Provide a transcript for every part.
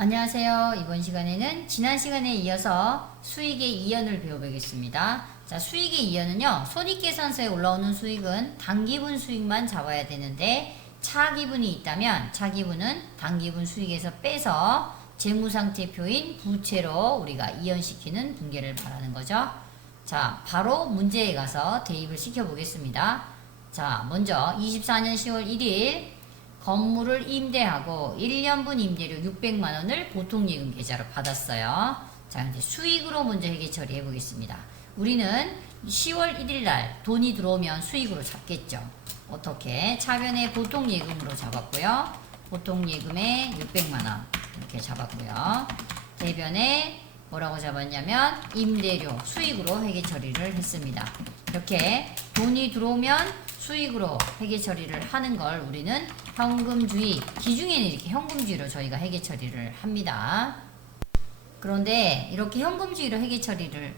안녕하세요. 이번 시간에는 지난 시간에 이어서 수익의 이연을 배워보겠습니다. 자, 수익의 이연은요, 손익계산서에 올라오는 수익은 단기분 수익만 잡아야 되는데 차기분이 있다면 차기분은 단기분 수익에서 빼서 재무상태표인 부채로 우리가 이연시키는 분계를 말하는 거죠. 자, 바로 문제에 가서 대입을 시켜보겠습니다. 자, 먼저 24년 10월 1일 건물을 임대하고 1년분 임대료 600만원을 보통예금 계좌로 받았어요. 자, 이제 수익으로 먼저 회계 처리해 보겠습니다. 우리는 10월 1일 날 돈이 들어오면 수익으로 잡겠죠. 어떻게? 차변에 보통예금으로 잡았고요. 보통예금에 600만원 이렇게 잡았고요. 대변에 뭐라고 잡았냐면 임대료 수익으로 회계 처리를 했습니다. 이렇게 돈이 들어오면 수익으로 회계 처리를 하는 걸 우리는 현금주의, 기중에는 이렇게 현금주의로 저희가 회계 처리를 합니다. 그런데 이렇게 현금주의로 회계 처리를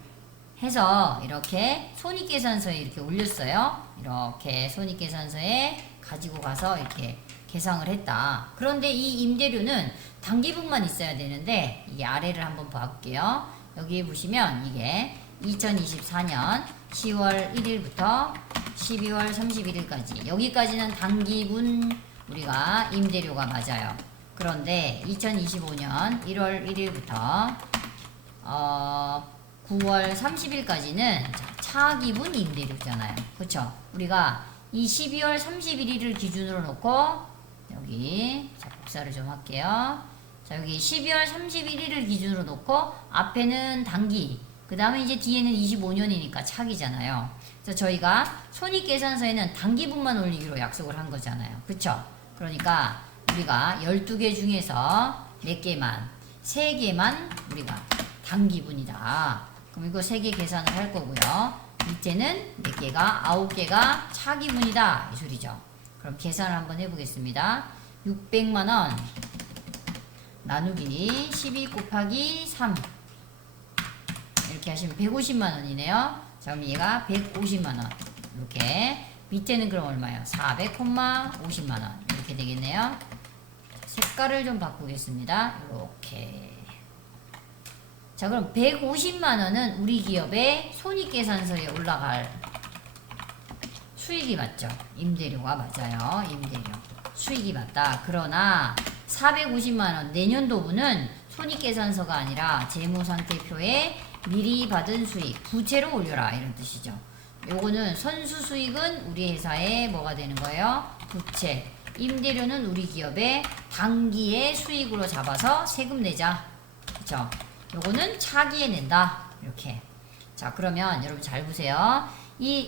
해서 이렇게 손익계산서에 이렇게 올렸어요. 이렇게 손익계산서에 가지고 가서 이렇게 계상을 했다. 그런데 이 임대료는 단기분만 있어야 되는데 이게 아래를 한번 볼게요. 여기 보시면 이게 2024년 10월 1일부터 12월 31일까지 여기까지는 단기분 우리가 임대료가 맞아요. 그런데 2025년 1월 1일부터 9월 30일까지는 차기분 임대료잖아요. 그쵸? 우리가 이 12월 31일을 기준으로 놓고 여기 자 복사를 좀 할게요. 자 여기 12월 31일을 기준으로 놓고 앞에는 단기 그 다음에 이제 뒤에는 25년이니까 차기잖아요. 그래서 저희가 손익계산서에는 단기분만 올리기로 약속을 한 거잖아요. 그쵸? 그러니까 우리가 12개 중에서 몇 개만 3개만 우리가 단기분이다. 그럼 이거 3개 계산을 할 거고요. 밑에는 몇 개가 9개가 차기분이다 이 소리죠. 그럼 계산을 한번 해보겠습니다. 600만원 나누기 12 곱하기 3 이렇게 하시면 150만원이네요. 자, 그럼 얘가 150만원 이렇게 밑에는 그럼 얼마예요? 400,50만원 이렇게 되겠네요. 색깔을 좀 바꾸겠습니다. 이렇게 자 그럼 150만원은 우리 기업의 손익계산서에 올라갈 수익이 맞죠? 임대료가 맞아요. 임대료 수익이 맞다. 그러나 450만원 내년도분은 손익계산서가 아니라 재무상태표에 미리 받은 수익 부채로 올려라 이런 뜻이죠. 요거는 선수수익은 우리 회사에 뭐가 되는 거예요? 부채. 임대료는 우리 기업의 단기의 수익으로 잡아서 세금 내자. 그쵸? 요거는 차기에 낸다. 이렇게. 자 그러면 여러분 잘 보세요.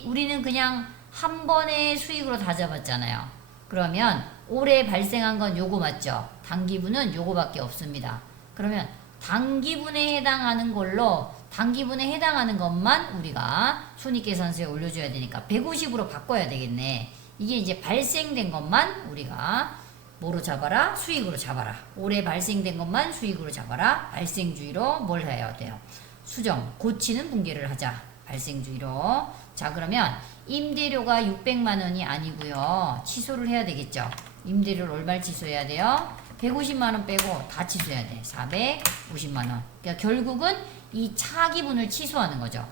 우리는 그냥 한 번의 수익으로 다 잡았잖아요. 그러면 올해 발생한 건 요거 맞죠? 단기분은 요거밖에 없습니다. 그러면 단기분에 해당하는 걸로 단기분에 해당하는 것만 우리가 손익계산서에 올려줘야 되니까 150으로 바꿔야 되겠네. 이게 이제 발생된 것만 우리가 뭐로 잡아라? 수익으로 잡아라. 올해 발생된 것만 수익으로 잡아라. 발생주의로 뭘 해야 돼요? 수정, 고치는 분계를 하자. 발생주의로. 자 그러면 임대료가 600만원이 아니고요. 취소를 해야 되겠죠. 임대료를 얼마를 취소해야 돼요? 150만원 빼고 다 취소해야 돼. 450만원. 그러니까 결국은 이 차기분을 취소하는 거죠.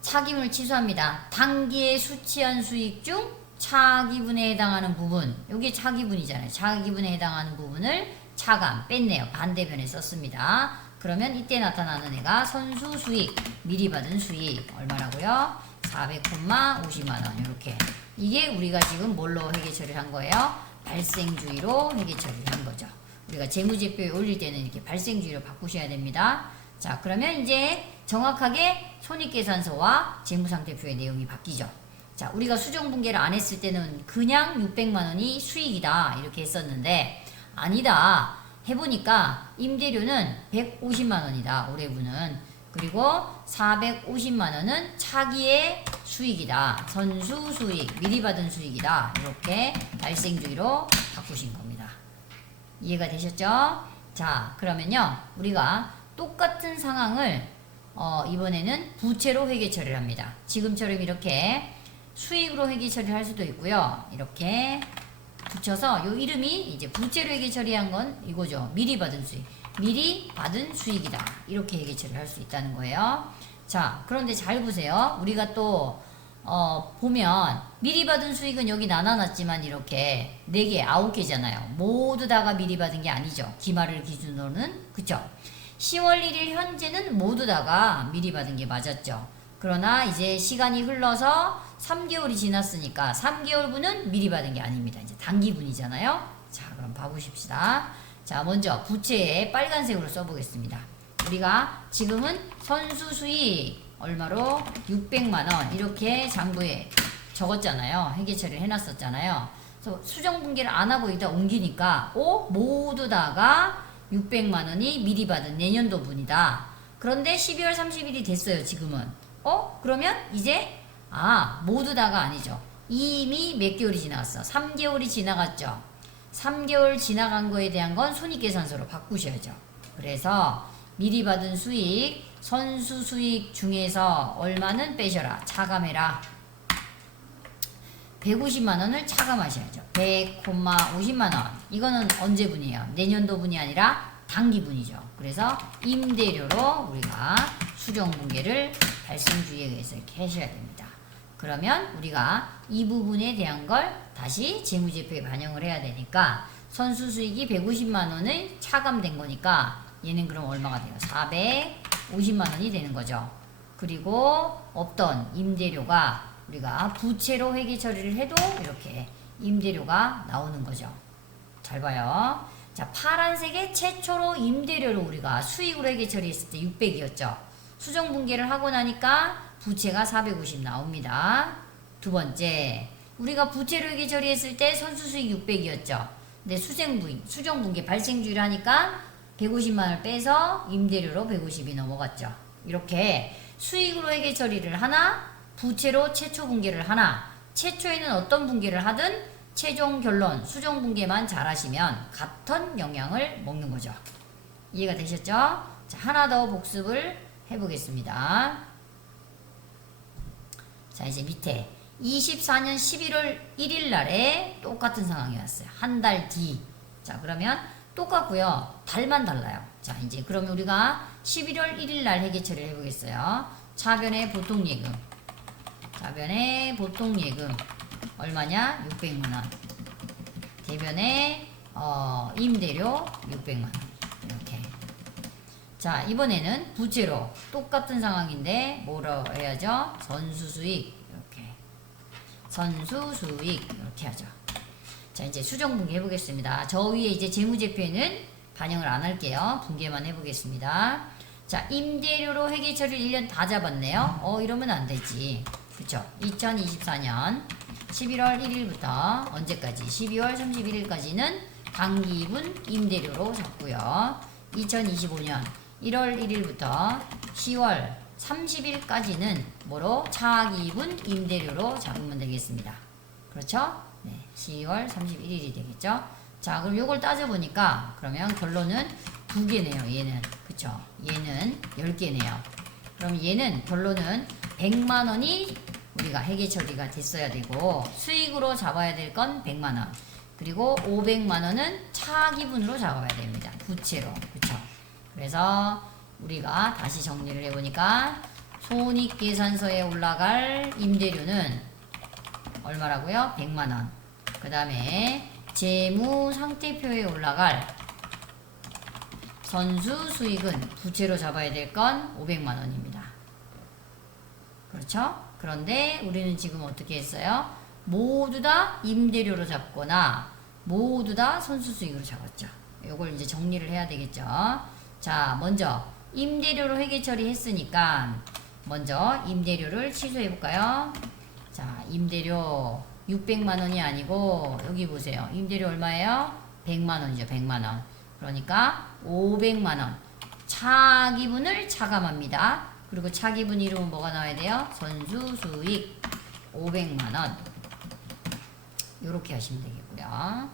차기분을 취소합니다. 단기에 수취한 수익 중 차기분에 해당하는 부분, 이게 차기분이잖아요. 차기분에 해당하는 부분을 차감 뺐네요. 반대변에 썼습니다. 그러면 이때 나타나는 애가 선수수익, 미리 받은 수익 얼마라고요? 400,50만원 이렇게. 이게 우리가 지금 뭘로 회계 처리를 한 거예요? 발생주의로 회계 처리를 한 거죠. 우리가 재무제표에 올릴 때는 이렇게 발생주의로 바꾸셔야 됩니다. 자 그러면 이제 정확하게 손익계산서와 재무상태표의 내용이 바뀌죠. 자 우리가 수정분계를 안 했을 때는 그냥 600만원이 수익이다 이렇게 했었는데 아니다 해보니까 임대료는 150만원이다 올해분은. 그리고 450만원은 차기의 수익이다. 선수수익 미리 받은 수익이다. 이렇게 발생주의로 바꾸신 겁니다. 이해가 되셨죠? 자 그러면요 우리가 똑같은 상황을 이번에는 부채로 회계 처리를 합니다. 지금처럼 이렇게 수익으로 회계 처리를 할 수도 있고요. 이렇게 붙여서 요 이름이 이제 부채로 회계 처리한 건 이거죠. 미리 받은 수익. 미리 받은 수익이다. 이렇게 회계 처리를 할 수 있다는 거예요. 자, 그런데 잘 보세요. 우리가 또 보면 미리 받은 수익은 여기 나눠놨지만 이렇게 4개, 9개잖아요. 모두 다가 미리 받은 게 아니죠. 기말을 기준으로는. 그쵸? 10월 1일 현재는 모두 다가 미리 받은 게 맞았죠. 그러나 이제 시간이 흘러서 3개월이 지났으니까 3개월분은 미리 받은 게 아닙니다. 이제 단기분이잖아요. 자, 그럼 봐보십시다. 자, 먼저 부채에 빨간색으로 써보겠습니다. 우리가 지금은 선수 수익 얼마로 600만원 이렇게 장부에 적었잖아요. 회계 처리를 해놨었잖아요. 그래서 수정분계를 안 하고 여기다 옮기니까 모두 다가 600만원이 미리 받은 내년도 분이다. 그런데 12월 30일이 됐어요. 지금은. 그러면 이제 모두 다가 아니죠. 이미 몇 개월이 지나갔어? 3개월이 지나갔죠. 3개월 지나간 거에 대한 건 손익계산서로 바꾸셔야죠. 그래서 미리 받은 수익, 선수 수익 중에서 얼마는 빼셔라. 차감해라. 150만원을 차감하셔야죠. 100,50만원. 이거는 언제 분이에요? 내년도 분이 아니라 단기분이죠. 그래서 임대료로 우리가 수정분계를 발생주의에 의해서 이렇게 하셔야 됩니다. 그러면 우리가 이 부분에 대한 걸 다시 재무제표에 반영을 해야 되니까 선수 수익이 150만원을 차감된 거니까 얘는 그럼 얼마가 돼요? 450만원이 되는 거죠. 그리고 없던 임대료가 우리가 부채로 회계 처리를 해도 이렇게 임대료가 나오는 거죠. 잘 봐요. 자, 파란색의 최초로 임대료를 우리가 수익으로 회계 처리했을 때 600이었죠. 수정분계를 하고 나니까 부채가 450 나옵니다. 두 번째, 우리가 부채로 회계 처리했을 때 선수수익 600이었죠. 근데 수정분계 발생주의를 하니까 150만원을 빼서 임대료로 150이 넘어갔죠. 이렇게 수익으로 회계 처리를 하나, 부채로 최초 분계를 하나, 최초에는 어떤 분계를 하든 최종 결론, 수정 분계만 잘 하시면 같은 영향을 먹는 거죠. 이해가 되셨죠? 자, 하나 더 복습을 해보겠습니다. 자, 이제 밑에 24년 11월 1일 날에 똑같은 상황이 왔어요. 한 달 뒤. 자, 그러면 똑같고요. 달만 달라요. 자, 이제 그러면 우리가 11월 1일 날 회계 처리를 해보겠어요. 차변의 보통예금. 차변의 보통예금 얼마냐? 600만원. 대변의 임대료 600만원. 이렇게. 자, 이번에는 부채로 똑같은 상황인데 뭐라 해야죠? 선수수익. 이렇게. 선수수익. 이렇게 하죠. 자, 이제 수정분계 해보겠습니다. 저 위에 이제 재무제표에는 반영을 안 할게요. 분계만 해보겠습니다. 자, 임대료로 회계 처리를 1년 다 잡았네요. 이러면 안 되지. 그쵸? 2024년 11월 1일부터 언제까지? 12월 31일까지는 단기분 임대료로 잡고요. 2025년 1월 1일부터 10월 30일까지는 뭐로? 차기분 임대료로 잡으면 되겠습니다. 그렇죠? 네, 10월 31일이 되겠죠? 자, 그럼 요걸 따져보니까 그러면 결론은 2개네요. 얘는. 그쵸? 얘는 10개네요. 그럼 얘는 결론은 100만원이 우리가 회계 처리가 됐어야 되고 수익으로 잡아야 될 건 100만원. 그리고 500만원은 차기분으로 잡아야 됩니다. 부채로. 그쵸? 그래서 우리가 다시 정리를 해보니까 손익계산서에 올라갈 임대료는 얼마라고요? 100만원. 그 다음에 재무상태표에 올라갈 선수 수익은 부채로 잡아야 될 건 500만원입니다. 그렇죠? 그런데 우리는 지금 어떻게 했어요? 모두 다 임대료로 잡거나 모두 다 선수 수익으로 잡았죠. 이걸 이제 정리를 해야 되겠죠. 자, 먼저 임대료로 회계 처리했으니까 먼저 임대료를 취소해 볼까요? 자, 임대료 600만원이 아니고 여기 보세요. 임대료 얼마예요? 100만원이죠. 100만원. 그러니까 500만원 차기분을 차감합니다. 그리고 차기분 이름은 뭐가 나와야 돼요? 선수 수익 500만원. 요렇게 하시면 되겠고요.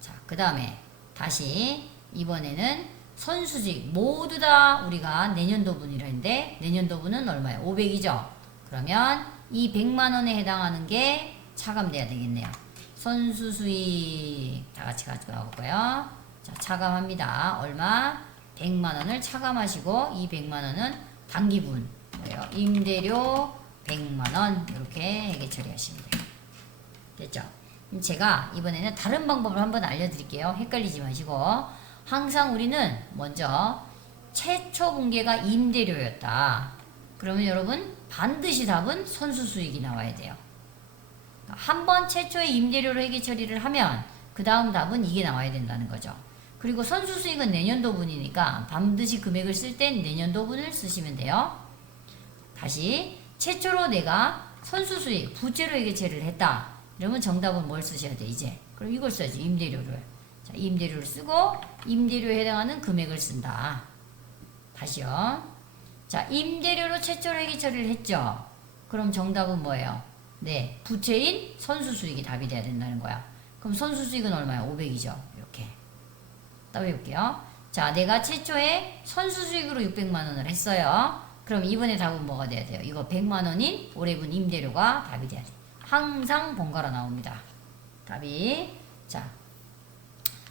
자, 그 다음에 다시 이번에는 선수수익 모두 다 우리가 내년도분이라 했는데 내년도분은 얼마예요? 500이죠. 그러면 이 100만원에 해당하는 게 차감돼야 되겠네요. 선수 수익 다 같이 가져가볼까요? 자, 차감합니다. 얼마? 100만 원을 차감하시고 이 100만 원은 단기분 뭐예요? 임대료 100만 원 이렇게 회계 처리하시면 돼요. 됐죠? 제가 이번에는 다른 방법을 한번 알려드릴게요. 헷갈리지 마시고 항상 우리는 먼저 최초 분계가 임대료였다. 그러면 여러분 반드시 답은 선수 수익이 나와야 돼요. 한번 최초의 임대료로 회계 처리를 하면 그 다음 답은 이게 나와야 된다는 거죠. 그리고 선수 수익은 내년도분이니까 반드시 금액을 쓸 땐 내년도분을 쓰시면 돼요. 다시 최초로 내가 선수 수익 부채로 회계 처리를 했다. 그러면 정답은 뭘 쓰셔야 돼 이제? 그럼 이걸 써야지 임대료를. 자, 임대료를 쓰고 임대료에 해당하는 금액을 쓴다. 다시요. 자, 임대료로 최초로 회계 처리를 했죠. 그럼 정답은 뭐예요? 네, 부채인 선수 수익이 답이 돼야 된다는 거야. 그럼 선수 수익은 얼마야? 500이죠. 이렇게. 따로 해볼게요. 자, 내가 최초에 선수 수익으로 600만 원을 했어요. 그럼 이번에 답은 뭐가 돼야 돼요? 이거 100만 원인 올해분 임대료가 답이 돼야 돼. 항상 번갈아 나옵니다. 답이. 자,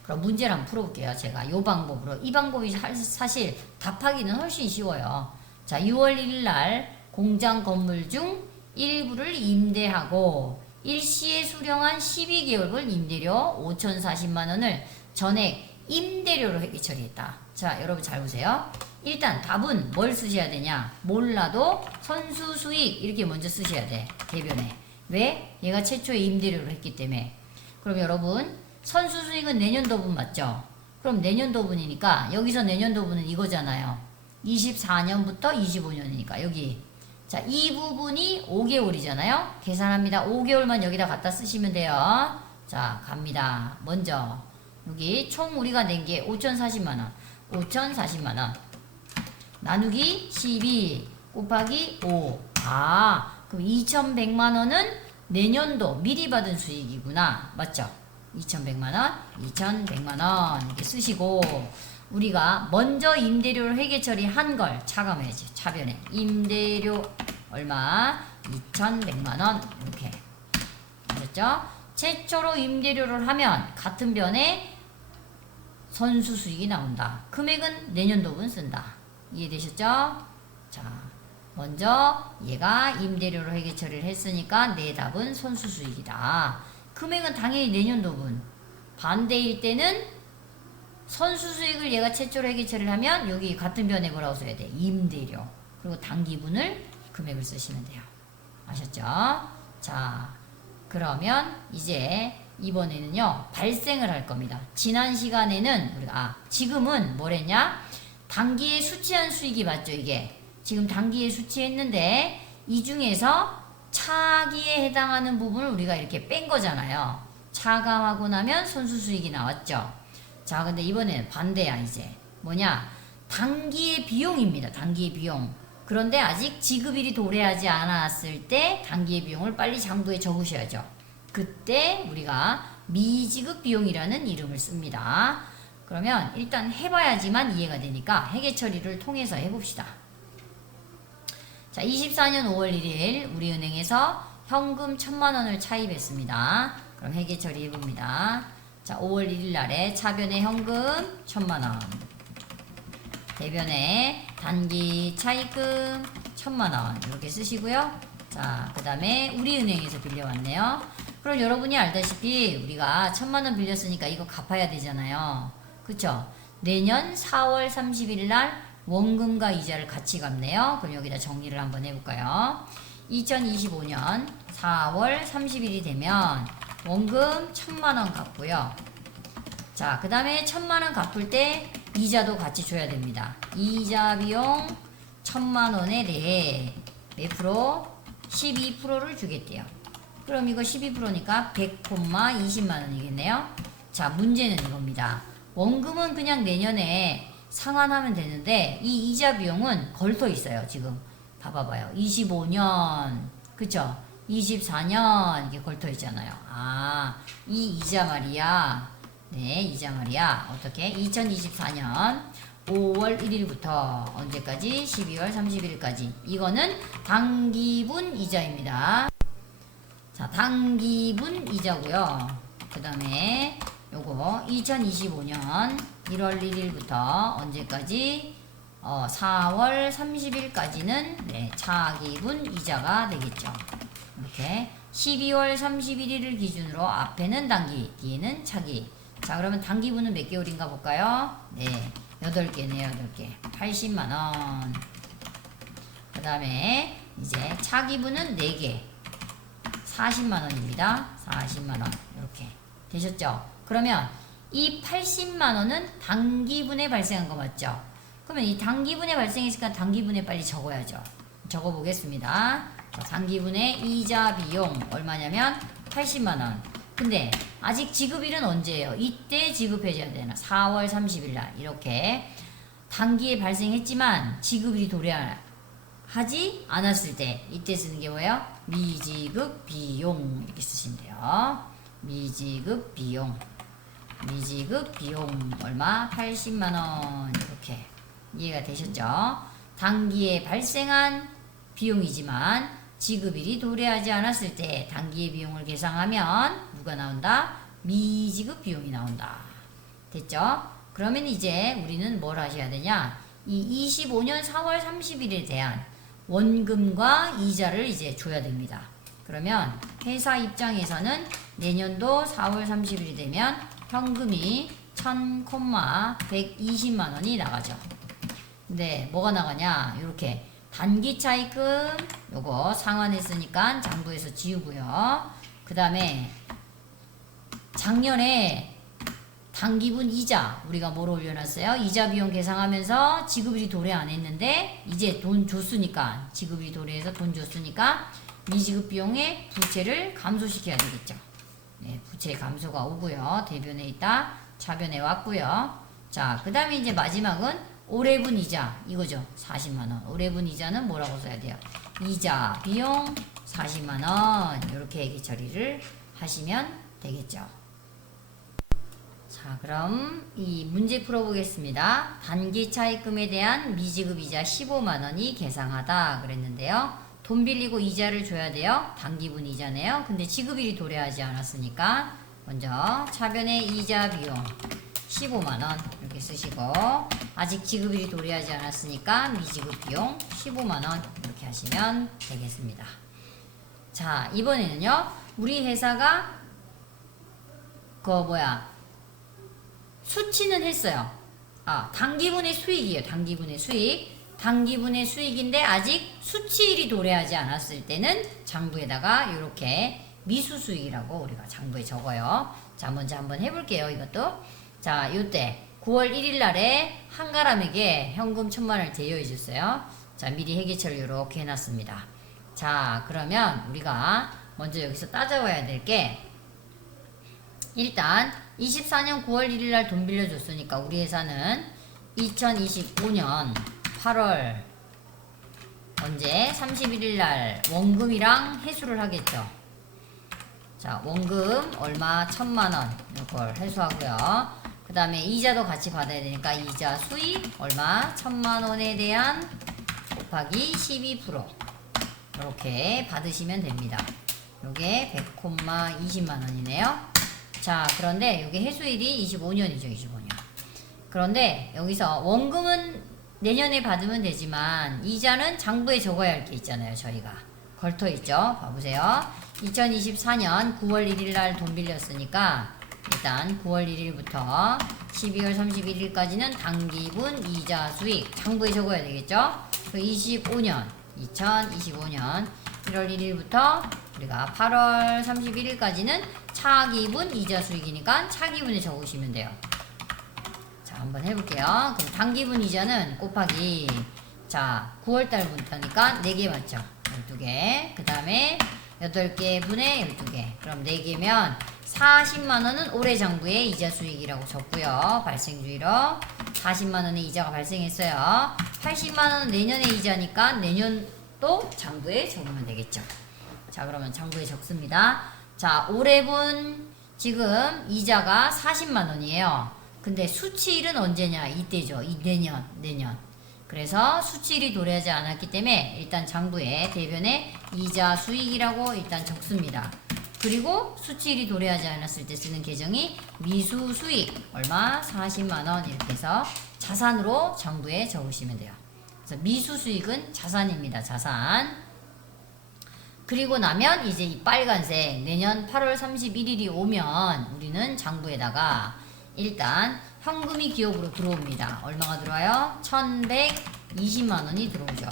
그럼 문제를 한번 풀어볼게요. 제가 이 방법으로. 이 방법이 사실 답하기는 훨씬 쉬워요. 자, 6월 1일 날 공장 건물 중 일부를 임대하고 일시에 수령한 12개월분 임대료 5,040만 원을 전액 임대료로 회계 처리했다. 자, 여러분 잘 보세요. 일단 답은 뭘 쓰셔야 되냐? 몰라도 선수 수익 이렇게 먼저 쓰셔야 돼. 대변에. 왜? 얘가 최초에 임대료로 했기 때문에. 그럼 여러분 선수 수익은 내년도분 맞죠? 그럼 내년도분이니까 여기서 내년도분은 이거잖아요. 24년부터 25년이니까 여기. 자, 이 부분이 5개월이잖아요. 계산합니다. 5개월만 여기다 갖다 쓰시면 돼요. 자, 갑니다. 먼저 여기 총 우리가 낸 게 5,040만원 5,040만원 나누기 12 곱하기 5. 아, 그럼 2,100만원은 내년도 미리 받은 수익이구나. 맞죠? 2,100만원 2,100만원 이렇게 쓰시고 우리가 먼저 임대료를 회계 처리한 걸 차감해야지. 차변에 임대료 얼마? 2,100만원 이렇게. 아셨죠? 최초로 임대료를 하면 같은 변에 선수 수익이 나온다. 금액은 내년도분 쓴다. 이해되셨죠? 자, 먼저 얘가 임대료로 회계 처리를 했으니까 내 답은 선수 수익이다. 금액은 당연히 내년도분. 반대일 때는 선수 수익을 얘가 최초로 회계 처리를 하면 여기 같은 변에 뭐라고 써야 돼? 임대료. 그리고 단기분을 금액을 쓰시면 돼요. 아셨죠? 자, 그러면 이제 이번에는요 발생을 할 겁니다. 지난 시간에는 우리가 지금은 뭐랬냐? 단기에 수치한 수익이 맞죠? 이게 지금 단기에 수치했는데 이 중에서 차기에 해당하는 부분을 우리가 이렇게 뺀 거잖아요. 차감하고 나면 선수 수익이 나왔죠. 자, 근데 이번에는 반대야. 이제 뭐냐? 단기의 비용입니다. 단기의 비용. 그런데 아직 지급일이 도래하지 않았을 때 단기의 비용을 빨리 장부에 적으셔야죠. 그때 우리가 미지급 비용이라는 이름을 씁니다. 그러면 일단 해봐야지만 이해가 되니까 회계 처리를 통해서 해봅시다. 자, 24년 5월 1일 우리은행에서 현금 1,000만 원을 차입했습니다. 그럼 회계 처리 해봅니다. 자, 5월 1일 날에 차변에 현금 1,000만 원. 대변에 단기 차입금 1,000만 원 이렇게 쓰시고요. 자, 그 다음에 우리은행에서 빌려왔네요. 그럼 여러분이 알다시피 우리가 1,000만 원 빌렸으니까 이거 갚아야 되잖아요. 그쵸? 내년 4월 30일 날 원금과 이자를 같이 갚네요. 그럼 여기다 정리를 한번 해볼까요? 2025년 4월 30일이 되면 원금 1,000만 원 갚고요. 자, 그 다음에 1,000만 원 갚을 때 이자도 같이 줘야 됩니다. 이자 비용 1,000만 원에 대해 몇 프로? 12%를 주겠대요. 그럼 이거 12%니까 100,20만 원이겠네요. 자, 문제는 이겁니다. 원금은 그냥 내년에 상환하면 되는데 이 이자 비용은 걸터 있어요. 지금 봐봐요. 25년 그쵸? 24년 이게 걸터 있잖아요. 아, 이 이자 말이야. 네, 이자 말이야. 어떻게? 2024년 5월 1일부터 언제까지? 12월 31일까지. 이거는 단기분 이자입니다. 자, 단기분 이자고요. 그 다음에 요거 2025년 1월 1일부터 언제까지 4월 30일까지는 네, 차기분 이자가 되겠죠. 이렇게 12월 31일을 기준으로 앞에는 단기, 뒤에는 차기. 자, 그러면 단기분은 몇 개월인가 볼까요? 네, 8개네요. 8개. 80만원. 그 다음에 이제 차기분은 4개. 40만원입니다. 40만원. 이렇게. 되셨죠? 그러면 이 80만원은 단기분에 발생한 거 맞죠? 그러면 이 단기분에 발생했으니까 단기분에 빨리 적어야죠. 적어 보겠습니다. 단기분의 이자 비용 얼마냐면 80만원. 근데 아직 지급일은 언제예요? 이때 지급해줘야 되나? 4월 30일 날. 이렇게 단기에 발생했지만 지급일이 도래하지 않았을 때 이때 쓰는 게 뭐예요? 미지급 비용 이렇게 쓰시면 돼요. 미지급 비용. 미지급 비용 얼마? 80만원. 이렇게 이해가 되셨죠? 단기에 발생한 비용이지만 지급일이 도래하지 않았을 때 단기의 비용을 계산하면 누가 나온다? 미지급 비용이 나온다. 됐죠? 그러면 이제 우리는 뭘 하셔야 되냐? 이 25년 4월 30일에 대한 원금과 이자를 이제 줘야 됩니다. 그러면 회사 입장에서는 내년도 4월 30일이 되면 현금이 1,120만원이 나가죠. 근데 뭐가 나가냐? 이렇게 단기 차입금 요거 상환했으니까 장부에서 지우고요. 그 다음에 작년에 단기분 이자 우리가 뭐로 올려놨어요? 이자 비용 계산하면서 지급일이 도래 안 했는데 이제 돈 줬으니까 지급일이 도래해서 돈 줬으니까 미지급 비용의 부채를 감소시켜야 되겠죠. 네, 부채 감소가 오고요. 대변에 있다. 차변에 왔고요. 자, 그 다음에 이제 마지막은 올해분 이자 이거죠. 40만원. 올해분 이자는 뭐라고 써야 돼요? 이자 비용 40만원 이렇게 얘기 처리를 하시면 되겠죠. 자, 그럼 이 문제 풀어보겠습니다. 단기 차입금에 대한 미지급 이자 15만원이 계상하다 그랬는데요. 돈 빌리고 이자를 줘야 돼요. 단기분 이자네요. 근데 지급일이 도래하지 않았으니까 먼저 차변의 이자 비용 15만원 이렇게 쓰시고 아직 지급일이 도래하지 않았으니까 미지급 비용 15만원 이렇게 하시면 되겠습니다. 자, 이번에는요. 우리 회사가 수치는 했어요. 단기분의 수익이에요. 단기분의 수익. 단기분의 수익인데 아직 수치일이 도래하지 않았을 때는 장부에다가 이렇게 미수수익이라고 우리가 장부에 적어요. 자, 먼저 한번 해볼게요. 이것도. 자, 요때 9월 1일 날에 한가람에게 현금 1,000만원을 대여해 줬어요. 자, 미리 회계처를 이렇게 해놨습니다. 자, 그러면 우리가 먼저 여기서 따져봐야 될 게 일단 24년 9월 1일 날 돈 빌려줬으니까 우리 회사는 2025년 8월 언제 31일 날 원금이랑 회수를 하겠죠. 자, 원금 얼마 1,000만원 이걸 회수하고요. 그 다음에 이자도 같이 받아야 되니까 이자 수익 얼마 1,000만원에 대한 곱하기 12% 이렇게 받으시면 됩니다. 요게 100,20만원이네요. 자, 그런데 요게 회수일이 25년이죠. 25년. 그런데 여기서 원금은 내년에 받으면 되지만 이자는 장부에 적어야 할 게 있잖아요. 저희가 걸터 있죠. 봐보세요. 2024년 9월 1일 날 돈 빌렸으니까 일단 9월 1일부터 12월 31일까지는 단기분 이자 수익 장부에 적어야 되겠죠. 그 2025년 1월 1일부터 우리가 8월 31일까지는 차기분 이자 수익이니까 차기분에 적으시면 돼요. 자, 한번 해볼게요. 그럼 단기분 이자는 곱하기 자 9월달부터니까 4개 맞죠? 12개. 그 다음에 8개 분의 12개. 그럼 4개면 40만원은 올해 장부에 이자 수익이라고 적고요. 발생주의로 40만원의 이자가 발생했어요. 80만원은 내년에 이자니까 내년도 장부에 적으면 되겠죠. 자, 그러면 장부에 적습니다. 자, 올해분 지금 이자가 40만원이에요. 근데 수치일은 언제냐? 이때죠. 내년. 그래서 수치일이 도래하지 않았기 때문에 일단 장부에 대변에 이자 수익이라고 일단 적습니다. 그리고 수치일이 도래하지 않았을 때 쓰는 계정이 미수 수익 얼마 40만원 이렇게 해서 자산으로 장부에 적으시면 돼요. 그래서 미수 수익은 자산입니다. 자산. 그리고 나면 이제 이 빨간색 내년 8월 31일이 오면 우리는 장부에다가 일단 현금이 기업으로 들어옵니다. 얼마가 들어와요? 1120만원이 들어오죠.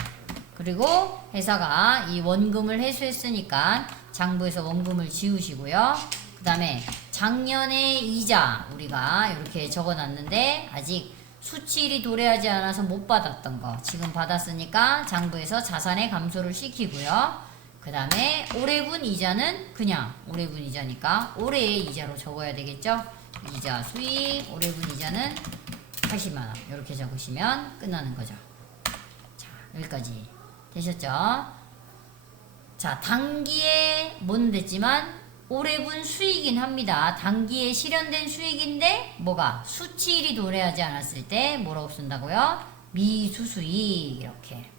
그리고 회사가 이 원금을 회수했으니까 장부에서 원금을 지우시고요. 그 다음에 작년에 이자 우리가 이렇게 적어놨는데 아직 수치일이 도래하지 않아서 못 받았던 거 지금 받았으니까 장부에서 자산의 감소를 시키고요. 그 다음에 올해분 이자는 그냥 올해분 이자니까 올해의 이자로 적어야 되겠죠. 이자 수익 올해분 이자는 80만원 이렇게 적으시면 끝나는 거죠. 자 여기까지 되셨죠? 자 단기에 못 됐지만 올해분 수익이긴 합니다. 단기에 실현된 수익인데 뭐가 수치일이 도래하지 않았을 때 뭐라고 쓴다고요? 미수수익 이렇게.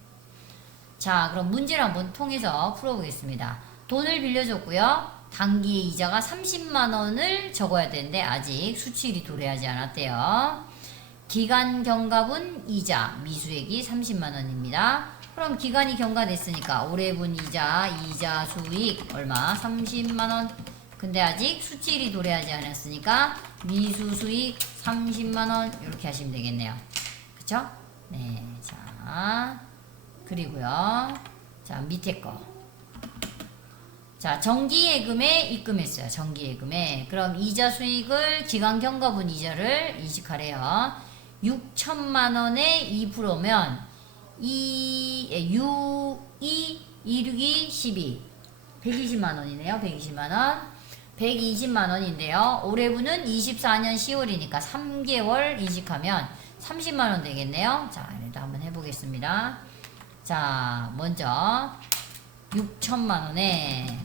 자 그럼 문제를 한번 통해서 풀어보겠습니다. 돈을 빌려줬고요. 단기의 이자가 30만원을 적어야 되는데 아직 수치일이 도래하지 않았대요. 기간 경과분 이자 미수액이 30만원입니다. 그럼 기간이 경과됐으니까 올해분 이자 수익 얼마? 30만원. 근데 아직 수치일이 도래하지 않았으니까 미수 수익 30만원 이렇게 하시면 되겠네요. 그쵸? 네, 자 그리고요. 자 밑에 거. 자 정기예금에 입금했어요. 정기예금에. 그럼 이자 수익을 기간 경과분 이자를 인식하래요. 6천만원에 2%면 2, 12 120만원이네요. 120만원 120만원인데요. 올해분은 24년 10월이니까 3개월 인식하면 30만원 되겠네요. 자 이래도 한번 해보겠습니다. 자 먼저 6천만원에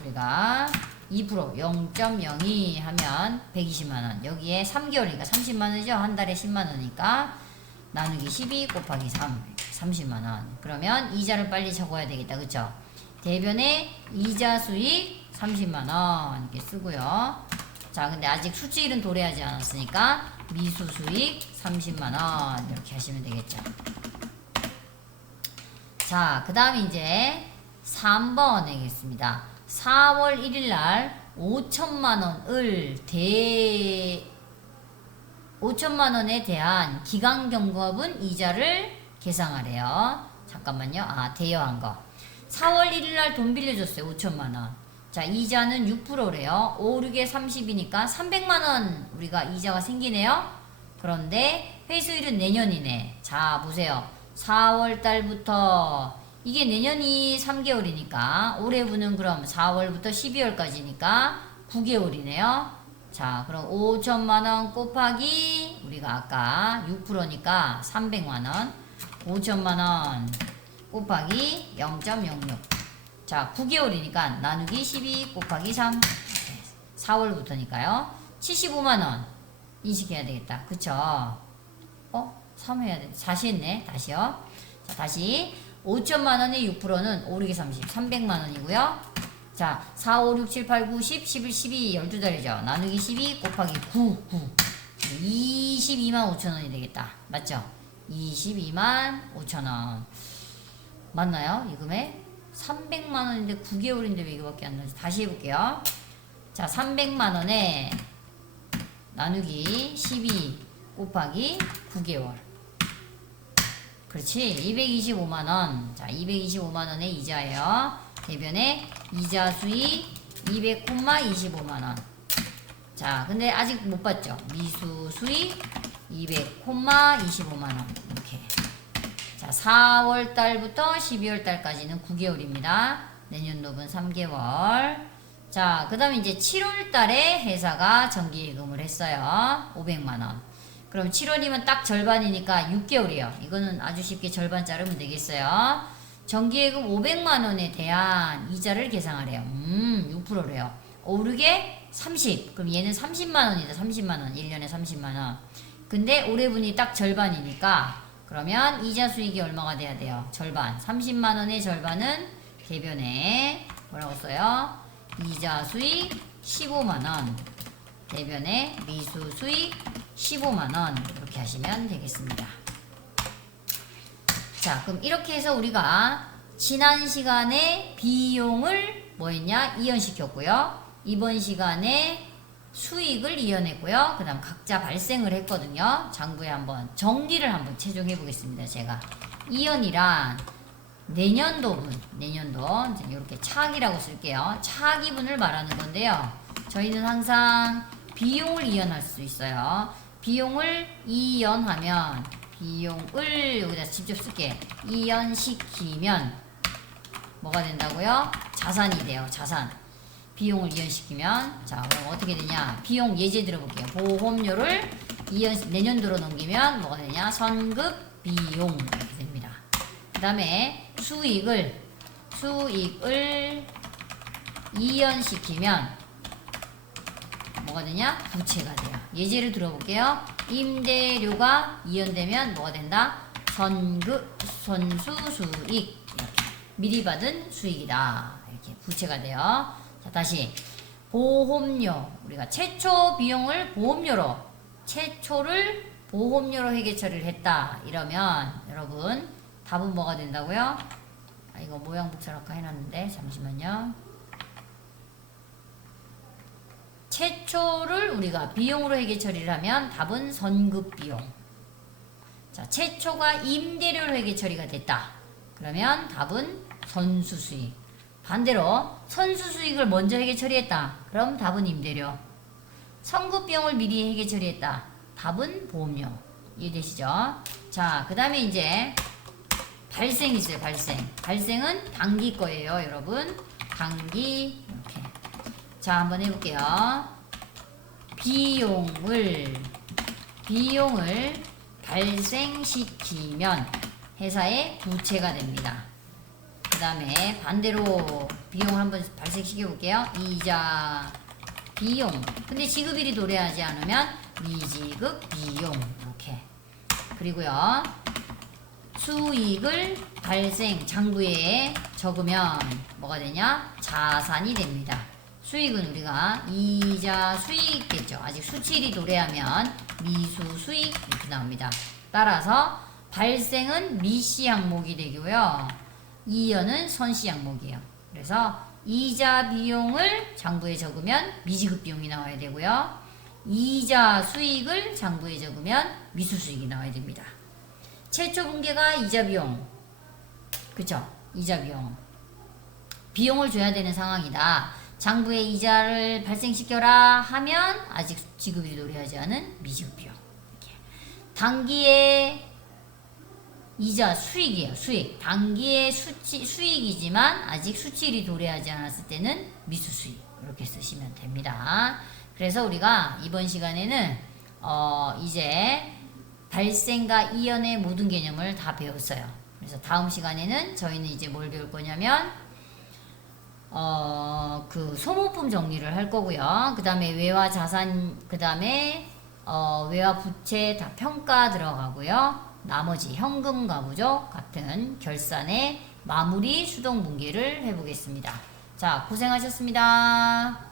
우리가 2% 0.02 하면 120만원 여기에 3개월이니까 30만원이죠. 한 달에 10만원이니까 나누기 12 곱하기 3 30만원. 그러면 이자를 빨리 적어야 되겠다. 그쵸? 대변에 이자 수익 30만원 이렇게 쓰고요. 자 근데 아직 수치일은 도래하지 않았으니까 미수 수익 30만원 이렇게 하시면 되겠죠. 자 그 다음에 이제 3번 내겠습니다. 4월 1일날 5천만원에 대한 기간경과분 이자를 계상하래요. 잠깐만요. 대여한 거. 4월 1일날 돈 빌려줬어요. 5천만원. 자 이자는 6%래요. 5, 6에 30이니까 300만원 우리가 이자가 생기네요. 그런데 회수일은 내년이네. 자 보세요. 4월달부터 이게 내년이 3개월이니까 올해분은 그럼 4월부터 12월까지니까 9개월이네요. 자 그럼 5천만원 곱하기 우리가 아까 6%니까 300만원 5천만원 곱하기 0.06 자 9개월이니까 나누기 12 곱하기 3 4월부터니까요 75만원 인식해야 되겠다. 그쵸? 3 해야 돼. 다시 했네. 다시요. 자 다시 5천만원의 6%는 5, 6에 30 300만원이고요 자 4, 5, 6, 7, 8, 9, 10, 11, 12 12달이죠. 나누기 12 곱하기 9 22만 5천원이 되겠다. 맞죠? 22만 5천원 맞나요? 이 금액? 300만원인데 9개월인데 왜 이거밖에 안 나지? 다시 해볼게요. 자 300만원에 나누기 12 곱하기 9개월 그렇지 225만원. 자 225만원의 이자예요. 대변에 이자 수익 200,25만원. 자 근데 아직 못 봤죠. 미수 수익 200,25만원 이렇게. 자 4월달부터 12월달까지는 9개월입니다 내년도분 3개월. 자 그 다음에 이제 7월달에 회사가 정기예금을 했어요. 500만원. 그럼 7월이면 딱 절반이니까 6개월이에요. 이거는 아주 쉽게 절반 자르면 되겠어요. 정기예금 500만원에 대한 이자를 계상하래요. 6%래요. 오르게 30. 그럼 얘는 30만원이다. 30만원. 1년에 30만원. 근데 올해분이 딱 절반이니까 그러면 이자 수익이 얼마가 돼야 돼요? 절반. 30만원의 절반은 대변에 뭐라고 써요? 이자 수익 15만원. 대변에 미수 수익 15만원. 이렇게 하시면 되겠습니다. 자, 그럼 이렇게 해서 우리가 지난 시간에 비용을 뭐 했냐? 이연시켰고요. 이번 시간에 수익을 이연했고요. 그 다음 각자 발생을 했거든요. 장부에 한번 정리를 한번 최종해 보겠습니다. 제가 이연이란 내년도분, 내년도 이렇게 차익이라고 쓸게요. 차익분을 말하는 건데요. 저희는 항상 비용을 이연할 수 있어요. 비용을 이연하면 비용을 여기다 직접 쓸게. 이연시키면 뭐가 된다고요? 자산이 돼요. 자산. 비용을 이연시키면 자 그럼 어떻게 되냐? 비용 예제 들어볼게요. 보험료를 내년도로 넘기면 뭐가 되냐? 선급 비용 이렇게 됩니다. 그 다음에 수익을 이연시키면 뭐가 되냐? 부채가 돼요. 예제를 들어볼게요. 임대료가 이연되면 뭐가 된다? 선수수익 이렇게 미리 받은 수익이다. 이렇게 부채가 돼요. 자, 다시 보험료 우리가 최초 비용을 보험료로 최초를 보험료로 회계 처리를 했다. 이러면 여러분 답은 뭐가 된다고요? 아, 이거 모양 복사할까 해놨는데 잠시만요. 최초를 우리가 비용으로 회계 처리를 하면 답은 선급 비용. 자, 최초가 임대료로 회계 처리가 됐다. 그러면 답은 선수수익. 반대로 선수수익을 먼저 회계 처리했다. 그럼 답은 임대료. 선급 비용을 미리 회계 처리했다. 답은 보험료. 이해되시죠? 자, 그 다음에 이제 발생 있어요. 발생은 단기 거예요, 여러분. 단기 이렇게. 자, 한번 해볼게요. 비용을 발생시키면 회사의 부채가 됩니다. 그 다음에 반대로 비용을 한번 발생시켜 볼게요. 이자 비용. 근데 지급일이 도래하지 않으면 미지급 비용. 이렇게. 그리고요. 수익을 장부에 적으면 뭐가 되냐? 자산이 됩니다. 수익은 우리가 이자 수익겠죠. 아직 수치일이 도래하면 미수 수익 이렇게 나옵니다. 따라서 발생은 미시 항목이 되고요. 이연은 선시 항목이에요. 그래서 이자 비용을 장부에 적으면 미지급 비용이 나와야 되고요. 이자 수익을 장부에 적으면 미수 수익이 나와야 됩니다. 최초 분계가 이자 비용. 그쵸? 이자 비용. 비용을 줘야 되는 상황이다. 장부에 이자를 발생시켜라 하면 아직 지급이 도래하지 않은 미지급 비용. 이렇게. 단기에 이자 수익이에요. 수익. 단기의 수익이지만 아직 수치일이 도래하지 않았을 때는 미수 수익. 이렇게 쓰시면 됩니다. 그래서 우리가 이번 시간에는 이제 발생과 이연의 모든 개념을 다 배웠어요. 그래서 다음 시간에는 저희는 이제 뭘 배울 거냐면 그 소모품 정리를 할 거고요. 그 다음에 외화 자산, 그 다음에 외화 부채 다 평가 들어가고요. 나머지 현금과 부족 같은 결산의 마무리 수동 분계를 해보겠습니다. 자, 고생하셨습니다.